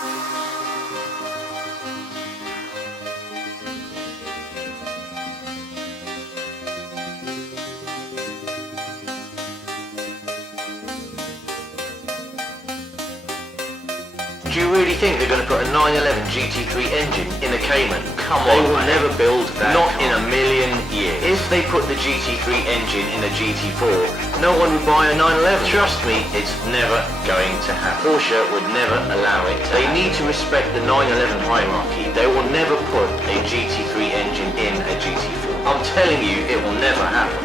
Do you really think they're going to put a 911 GT3 engine in a Cayman? Come on, they will never build that. Not in a million years. If they put the GT3 engine in a GT4, no one would buy a 911. Trust me, it's never going to happen. Porsche would never allow it. They need to respect the 911 hierarchy. They will never put a GT3 engine in a GT4. I'm telling you, it will never happen.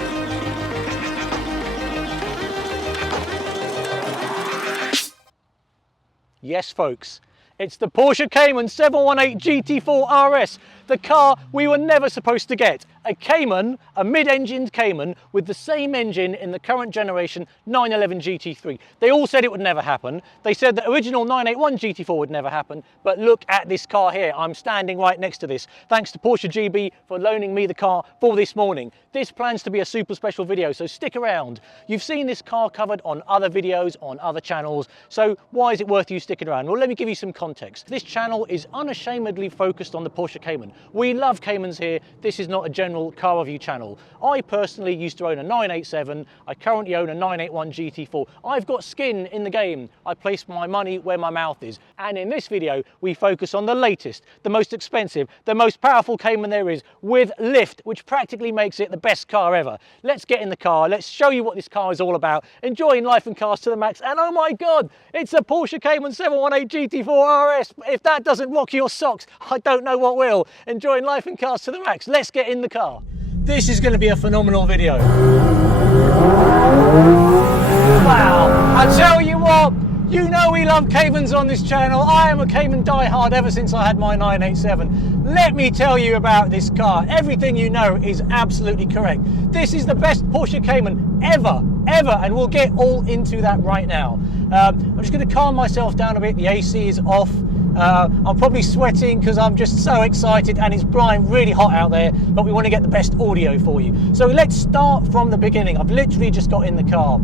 Yes, folks, it's the Porsche Cayman 718 GT4 RS, the car we were never supposed to get. A Cayman, a mid-engined Cayman with the same engine in the current generation 911 GT3. They all said it would never happen. They said the original 981 GT4 would never happen, but look at this car here. I'm standing right next to this. Thanks to Porsche GB for loaning me the car for this morning. This plans to be a super special video, so stick around. You've seen this car covered on other videos, on other channels, so why is it worth you sticking around? Well, let me give you some context. This channel is unashamedly focused on the Porsche Cayman. We love Caymans here. This is not a general car review channel. I personally used to own a 987. I currently own a 981 GT4. I've got skin in the game. I place my money where my mouth is. And in this video, we focus on the latest, the most expensive, the most powerful Cayman there is with lift, which practically makes it the best car ever. Let's get in the car. Let's show you what this car is all about. Enjoying life and cars to the max. And oh my God, it's a Porsche Cayman 718 GT4 RS. If that doesn't rock your socks, I don't know what will. Enjoying life and cars to the max. Let's get in the car. This is going to be a phenomenal video. Wow, I tell you what, you know we love Caymans on this channel. I am a Cayman diehard ever since I had my 987. Let me tell you about this car. Everything you know is absolutely correct. This is the best Porsche Cayman ever, and we'll get all into that right now. I'm just going to calm myself down a bit. The AC is off. I'm probably sweating because I'm just so excited and it's blowing really hot out there, but we want to get the best audio for you. So let's start from the beginning. I've literally just got in the car.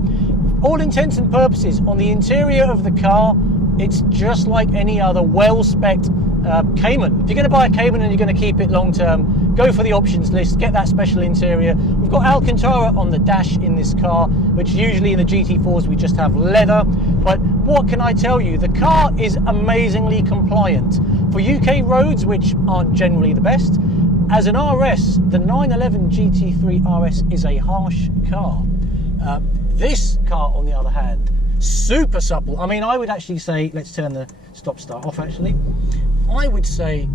All intents and purposes, on the interior of the car, it's just like any other well-spec'd Cayman. If you're going to buy a Cayman and you're going to keep it long term, go for the options list, get that special interior. We've got Alcantara on the dash in this car, which usually in the GT4s we just have leather. But what can I tell you? The car is amazingly compliant. For UK roads, which aren't generally the best, as an RS, the 911 GT3 RS is a harsh car. This car, on the other hand, super supple. I mean, I would actually say, let's turn the stop-start off actually. I would say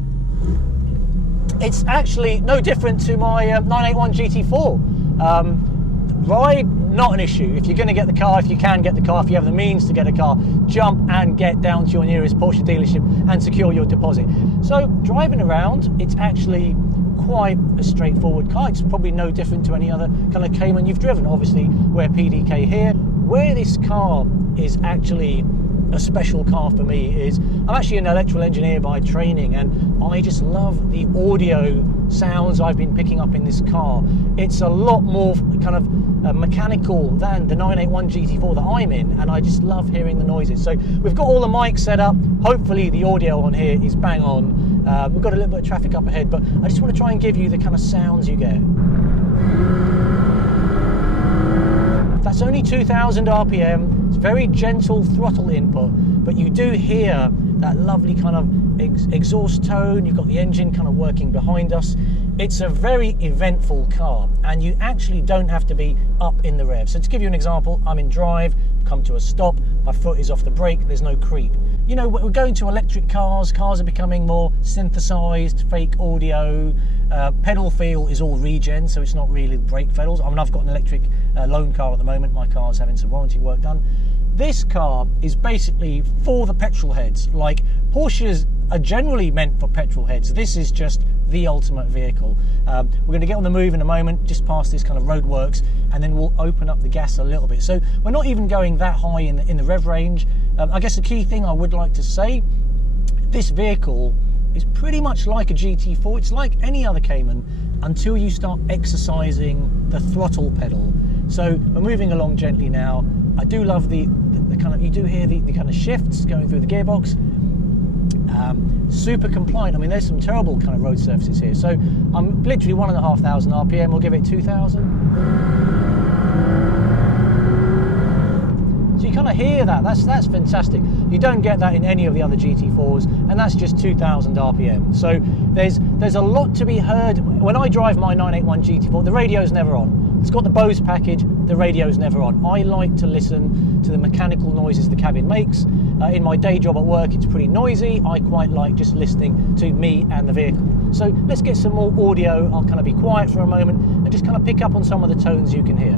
it's actually no different to my 981 GT4. Ride, not an issue. If you're going to get the car, if you can get the car, if you have the means to get a car, jump and get down to your nearest Porsche dealership and secure your deposit. So driving around, it's actually quite a straightforward car. It's probably no different to any other kind of Cayman you've driven. Obviously, we're PDK here. Where this car is actually a special car for me is I'm actually an electrical engineer by training, and I just love the audio sounds I've been picking up in this car. It's a lot more kind of mechanical than the 981 GT4 that I'm in, and I just love hearing the noises. So we've got all the mics set up. Hopefully the audio on here is bang on. We've got a little bit of traffic up ahead, but I just want to try and give you the kind of sounds you get. That's only 2,000 RPM. It's very gentle throttle input, but you do hear that lovely kind of exhaust tone. You've got the engine kind of working behind us. It's a very eventful car, and you actually don't have to be up in the rev. So to give you an example, I'm in drive, come to a stop, my foot is off the brake, there's no creep. You know, we're going to electric cars. Cars are becoming more synthesized, fake audio. Pedal feel is all regen, so it's not really brake pedals. I mean, I've got an electric loan car at the moment. My car's having some warranty work done. This car is basically for the petrol heads. Like, Porsches are generally meant for petrol heads. This is just the ultimate vehicle. We're going to get on the move in a moment, just past this kind of roadworks, and then we'll open up the gas a little bit. So we're not even going that high in the rev range. I guess the key thing I would like to say, this vehicle is pretty much like a GT4. It's like any other Cayman until you start exercising the throttle pedal. So we're moving along gently now. I do love the kind of, you do hear the kind of shifts going through the gearbox. Super compliant. I mean, there's some terrible kind of road surfaces here. So I'm literally 1,500 RPM. We'll give it 2,000. So you kind of hear that. That's fantastic. You don't get that in any of the other GT4s, and that's just 2,000 RPM. So there's a lot to be heard. When I drive my 981 GT4, the radio's never on. It's got the Bose package, the radio's never on. I like to listen to the mechanical noises the cabin makes. In my day job at work, it's pretty noisy. I quite like just listening to me and the vehicle. So let's get some more audio. I'll kind of be quiet for a moment and just kind of pick up on some of the tones you can hear.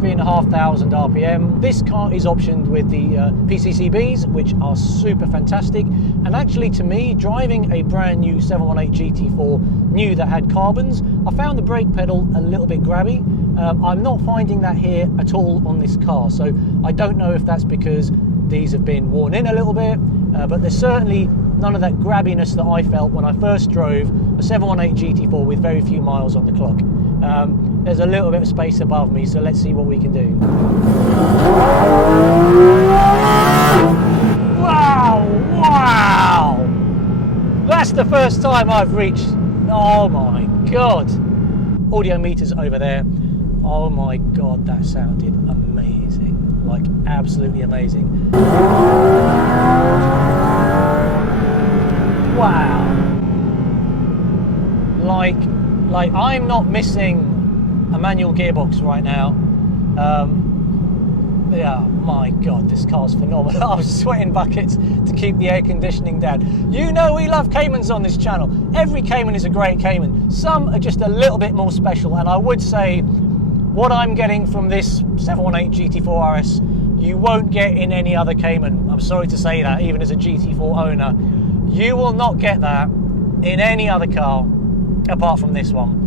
3,500 RPM. This car is optioned with the PCCBs, which are super fantastic. And actually, to me, driving a brand new 718 GT4 new that had carbons, I found the brake pedal a little bit grabby. I'm not finding that here at all on this car. So I don't know if that's because these have been worn in a little bit, but there's certainly none of that grabbiness that I felt when I first drove a 718 GT4 with very few miles on the clock. There's a little bit of space above me, so let's see what we can do. Wow, wow! That's the first time I've reached, oh my God. Audio meters over there. Oh my God, that sounded amazing. Like, absolutely amazing. Wow. Like I'm not missing a manual gearbox right now. Yeah, my God, this car's phenomenal. I was sweating buckets to keep the air conditioning down. You know we love Caymans on this channel. Every Cayman is a great Cayman. Some are just a little bit more special, and I would say what I'm getting from this 718 GT4 RS, you won't get in any other Cayman. I'm sorry to say that, even as a GT4 owner. You will not get that in any other car apart from this one.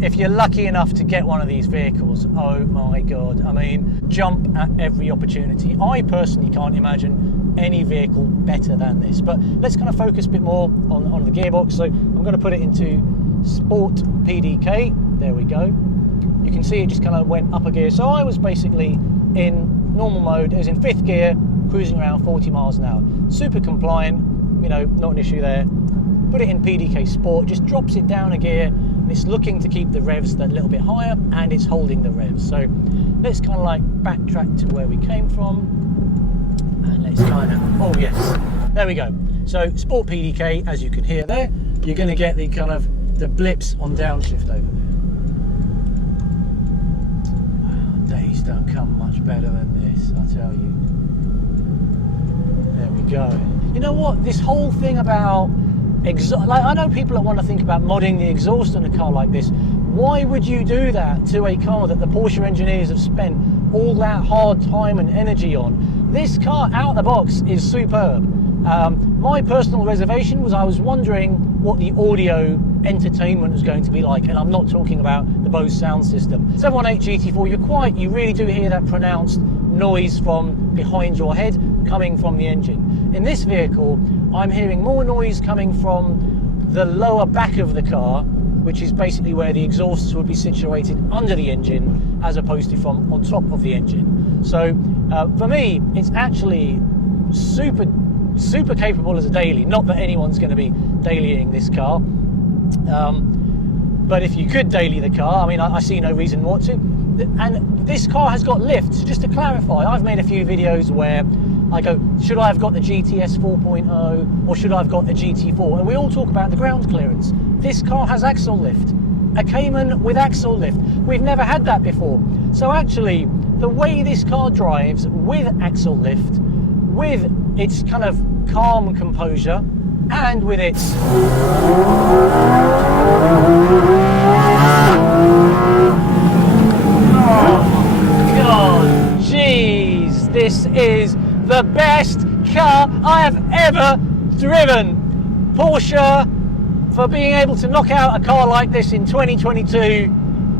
If you're lucky enough to get one of these vehicles, oh my God, I mean, jump at every opportunity. I personally can't imagine any vehicle better than this, but let's kind of focus a bit more on the gearbox. So I'm going to put it into Sport PDK. There we go. You can see it just kind of went up a gear. So I was basically in normal mode. It was in 5th gear, cruising around 40 miles an hour. Super compliant, you know, not an issue there. Put it in PDK Sport, just drops it down a gear. It's looking to keep the revs a little bit higher, and it's holding the revs. So let's kind of like backtrack to where we came from, and let's kind of, oh yes, there we go. So Sport PDK, as you can hear there, you're going to get the kind of the blips on downshift over there. Wow, days don't come much better than this, I tell you. There we go. You know what? This whole thing about like, I know people that want to think about modding the exhaust on a car like this. Why would you do that to a car that the Porsche engineers have spent all that hard time and energy on? This car out of the box is superb. My personal reservation was I was wondering what the audio entertainment was going to be like, and I'm not talking about the Bose sound system. 718 GT4, you really do hear that pronounced noise from behind your head coming from the engine. In this vehicle, I'm hearing more noise coming from the lower back of the car, which is basically where the exhausts would be situated under the engine, as opposed to from on top of the engine. So for me, it's actually super capable as a daily. Not that anyone's going to be dailying this car, but if you could daily the car, I mean, I see no reason not to. And this car has got lift. So just to clarify, I've made a few videos where I go, should I have got the GTS 4.0 or should I have got a GT4? And we all talk about the ground clearance. This car has axle lift. A Cayman with axle lift. We've never had that before. So actually, the way this car drives with axle lift, with its kind of calm composure, and with its oh God, jeez, this is the best car I have ever driven. Porsche, for being able to knock out a car like this in 2022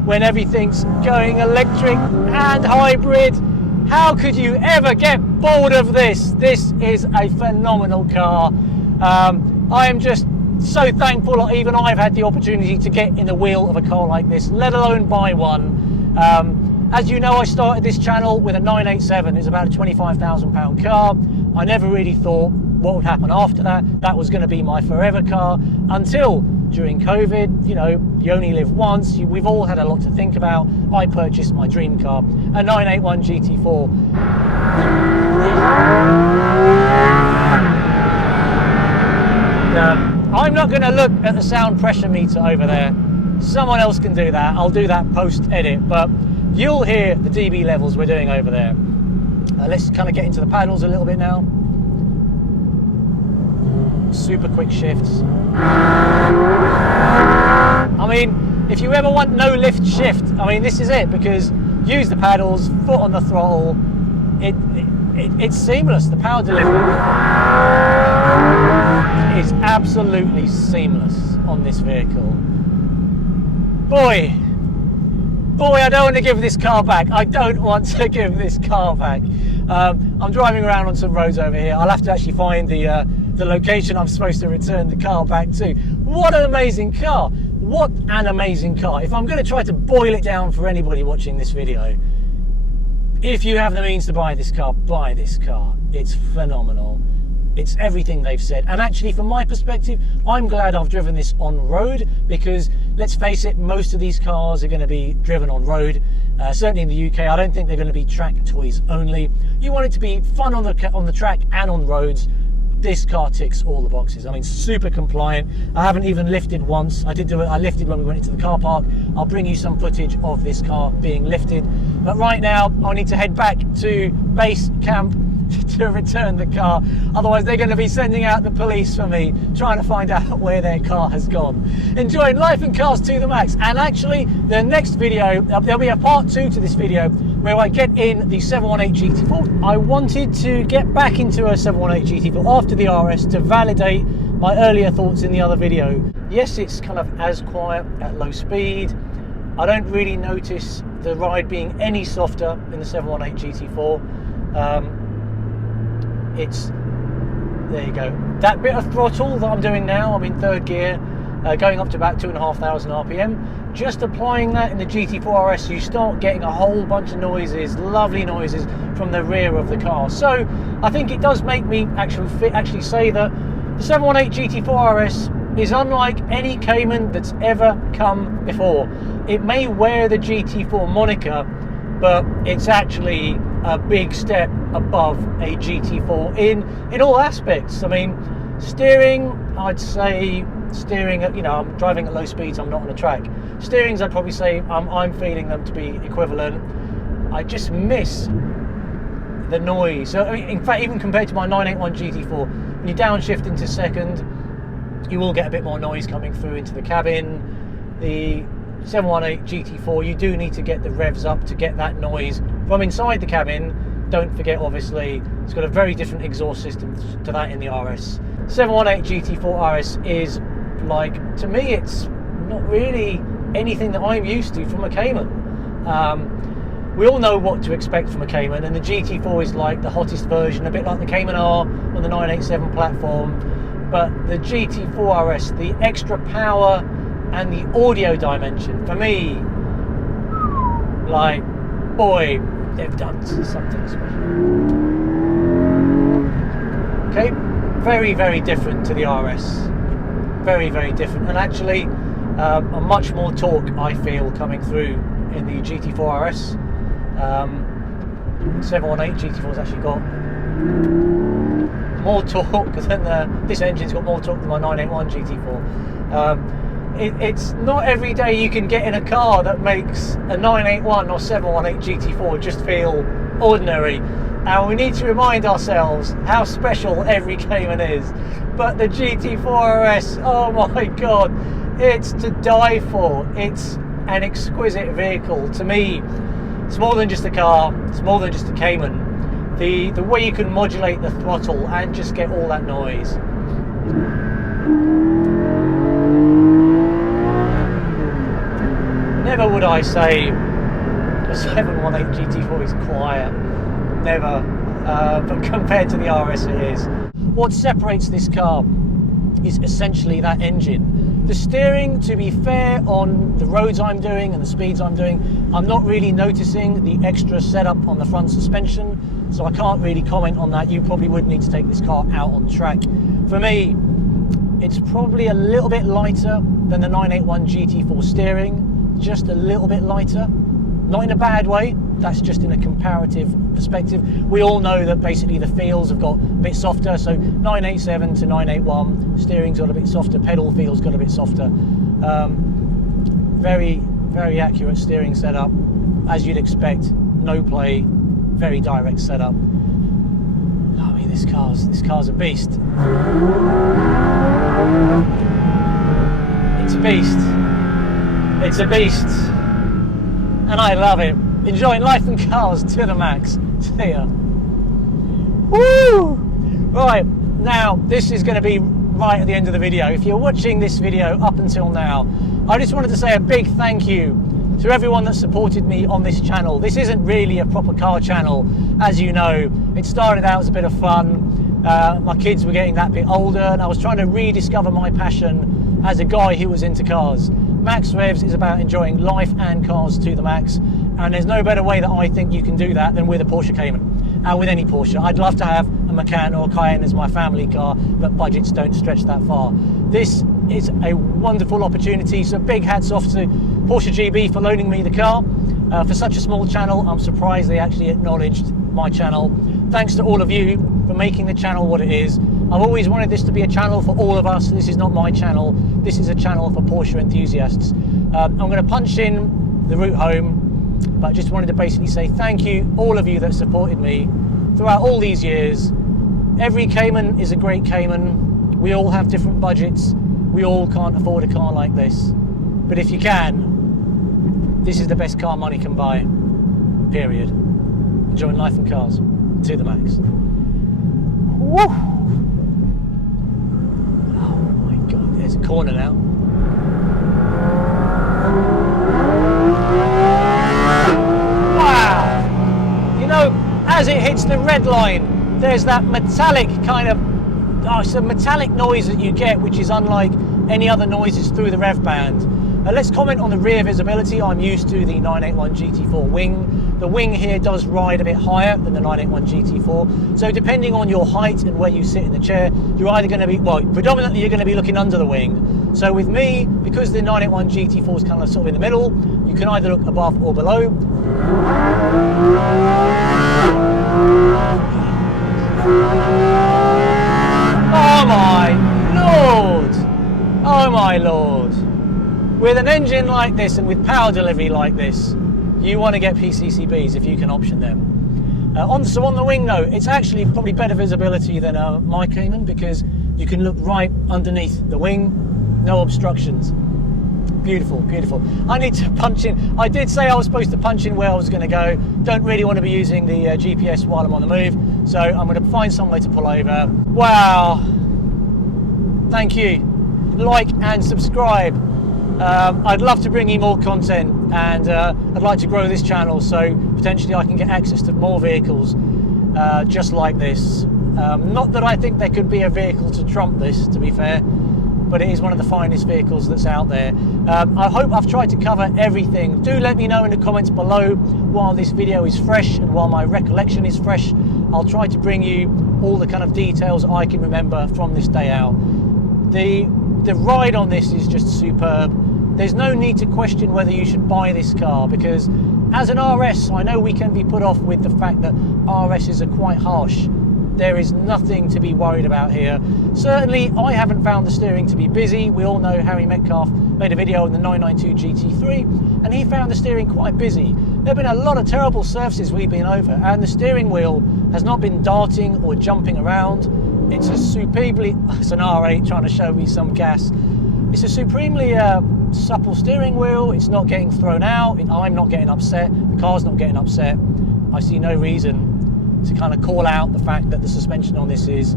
when everything's going electric and hybrid. How could you ever get bored of this? This is a phenomenal car. I am just so thankful that even I've had the opportunity to get in the wheel of a car like this, let alone buy one. As you know, I started this channel with a 987. It's about a £25,000 car. I never really thought what would happen after that. That was going to be my forever car until during COVID. You know, you only live once. We've all had a lot to think about. I purchased my dream car, a 981 GT4. I'm not going to look at the sound pressure meter over there. Someone else can do that. I'll do that post-edit, but you'll hear the dB levels we're doing over there. Let's kind of get into the paddles a little bit now. Super quick shifts. I mean, if you ever want no lift shift, I mean, this is it, because use the paddles, foot on the throttle, it's seamless. The power delivery is absolutely seamless on this vehicle. Boy, I don't want to give this car back. I don't want to give this car back. I'm driving around on some roads over here. I'll have to actually find the location I'm supposed to return the car back to. What an amazing car. What an amazing car. If I'm going to try to boil it down for anybody watching this video, if you have the means to buy this car, buy this car. It's phenomenal. It's everything they've said. And actually, from my perspective, I'm glad I've driven this on road, because let's face it, most of these cars are going to be driven on road. Certainly in the UK, I don't think they're going to be track toys only. You want it to be fun on the track and on roads. This car ticks all the boxes. I mean, super compliant. I haven't even lifted once. I lifted when we went into the car park. I'll bring you some footage of this car being lifted. But right now, I need to head back to base camp to return the car. Otherwise, they're going to be sending out the police for me, trying to find out where their car has gone. Enjoying life and cars to the max. And actually, the next video, there'll be a part 2 to this video, where I get in the 718 GT4. I wanted to get back into a 718 GT4 after the RS to validate my earlier thoughts in the other video. Yes, it's kind of as quiet at low speed. I don't really notice the ride being any softer in the 718 GT4. There you go. That bit of throttle that I'm doing now, I'm in third gear, going up to about 2,500 RPM. Just applying that in the GT4 RS, you start getting a whole bunch of noises, lovely noises from the rear of the car. So I think it does make me actually say that the 718 GT4 RS is unlike any Cayman that's ever come before. It may wear the GT4 moniker, but it's actually a big step above a GT4 in all aspects. I mean, steering, I'd say steering at, I'm driving at low speeds, I'm not on a track. Steerings, I'd probably say I'm feeling them to be equivalent. I just miss the noise. So, I mean, in fact, even compared to my 981 GT4, when you downshift into second, you will get a bit more noise coming through into the cabin. The 718 GT4, you do need to get the revs up to get that noise from inside the cabin. Don't forget, obviously, it's got a very different exhaust system to that in the RS. 718 GT4 RS is, like, to me, it's not really anything that I'm used to from a Cayman. We all know what to expect from a Cayman, and the GT4 is like the hottest version, a bit like the Cayman R on the 987 platform. But the GT4 RS, the extra power and the audio dimension, for me, like, boy, they've done something special. Okay, very, very different to the RS. Very, very different. And actually, a much more torque, I feel, coming through in the GT4 RS. 718 GT4's actually got more torque than this engine's got more torque than my 981 GT4. It's not every day you can get in a car that makes a 981 or 718 GT4 just feel ordinary. And we need to remind ourselves how special every Cayman is. But the GT4 RS, oh my God, it's to die for. It's an exquisite vehicle. To me, it's more than just a car, it's more than just a Cayman. The way you can modulate the throttle and just get all that noise. Never would I say a 718 GT4 is quiet. Never. But compared to the RS, it is. What separates this car is essentially that engine. The steering, to be fair, on the roads I'm doing and the speeds I'm doing, I'm not really noticing the extra setup on the front suspension, so I can't really comment on that. You probably would need to take this car out on track. For me, it's probably a little bit lighter than the 981 GT4 steering, just a little bit lighter. Not in a bad way, that's just in a comparative perspective. We all know that basically the feels have got a bit softer, so 987 to 981, steering's got a bit softer, pedal feels got a bit softer. Very, very accurate steering setup, as you'd expect, no play, very direct setup. I mean, this car's a beast. It's a beast. It's a beast. And I love it. Enjoying life and cars to the max. See ya. Woo! Right, now this is going to be right at the end of the video. If you're watching this video up until now, I just wanted to say a big thank you to everyone that supported me on this channel. This isn't really a proper car channel, as you know. It started out as a bit of fun. My kids were getting that bit older, and I was trying to rediscover my passion as a guy who was into cars. Max Revs is about enjoying life and cars to the max, and there's no better way that I think you can do that than with a Porsche Cayman, and with any Porsche. I'd love to have a Macan or a Cayenne as my family car, but budgets don't stretch that far. This is a wonderful opportunity, so big hats off to Porsche GB for loaning me the car. For such a small channel, I'm surprised they actually acknowledged my channel. Thanks to all of you for making the channel what it is. I've always wanted this to be a channel for all of us. This is not my channel. This is a channel for Porsche enthusiasts. I'm going to punch in the route home, but I just wanted to basically say thank you, all of you that supported me throughout all these years. Every Cayman is a great Cayman. We all have different budgets. We all can't afford a car like this. But if you can, this is the best car money can buy, period. Enjoying life and cars to the max. Woo! There's a corner now. Wow! You know, as it hits the red line, there's that metallic kind of, it's a metallic noise that you get, which is unlike any other noises through the rev band. Let's comment on the rear visibility. I'm used to the 981 GT4 wing. The wing here does ride a bit higher than the 981 GT4. So depending on your height and where you sit in the chair, you're either going to be, well, predominantly you're going to be looking under the wing. So with me, because the 981 GT4 is kind of sort of in the middle, you can either look above or below. Oh my Lord! Oh my Lord! With an engine like this and with power delivery like this, you want to get PCCBs if you can option them. So on the wing though, it's actually probably better visibility than my Cayman, because you can look right underneath the wing, no obstructions. Beautiful, beautiful. I need to punch in. I did say I was supposed to punch in where I was going to go. Don't really want to be using the GPS while I'm on the move, so I'm going to find somewhere to pull over. Wow. Thank you. Like and subscribe. I'd love to bring you more content, and I'd like to grow this channel so potentially I can get access to more vehicles just like this. Not that I think there could be a vehicle to trump this, to be fair, but it is one of the finest vehicles that's out there. I hope I've tried to cover everything. Do let me know in the comments below while this video is fresh and while my recollection is fresh. I'll try to bring you all the kind of details I can remember from this day out. The ride on this is just superb. There's no need to question whether you should buy this car, because as an RS, I know we can be put off with the fact that RSs are quite harsh. There is nothing to be worried about here. Certainly, I haven't found the steering to be busy. We all know Harry Metcalf made a video on the 992 GT3, and he found the steering quite busy. There have been a lot of terrible surfaces we've been over, and the steering wheel has not been darting or jumping around. It's a supremely, it's an R8 trying to show me some gas. It's a supremely supple steering wheel. It's not getting thrown out. I'm not getting upset. The car's not getting upset. I see no reason to kind of call out the fact that the suspension on this is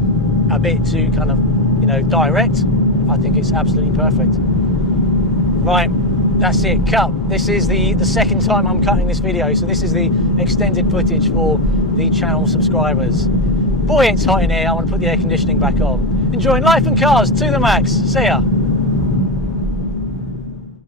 a bit too kind of, you know, direct. I think it's absolutely perfect. Right, that's it, cut. This is the second time I'm cutting this video, so this is the extended footage for the channel subscribers. Boy, it's hot in here. I want to put the air conditioning back on. Enjoying life and cars to the max. See ya.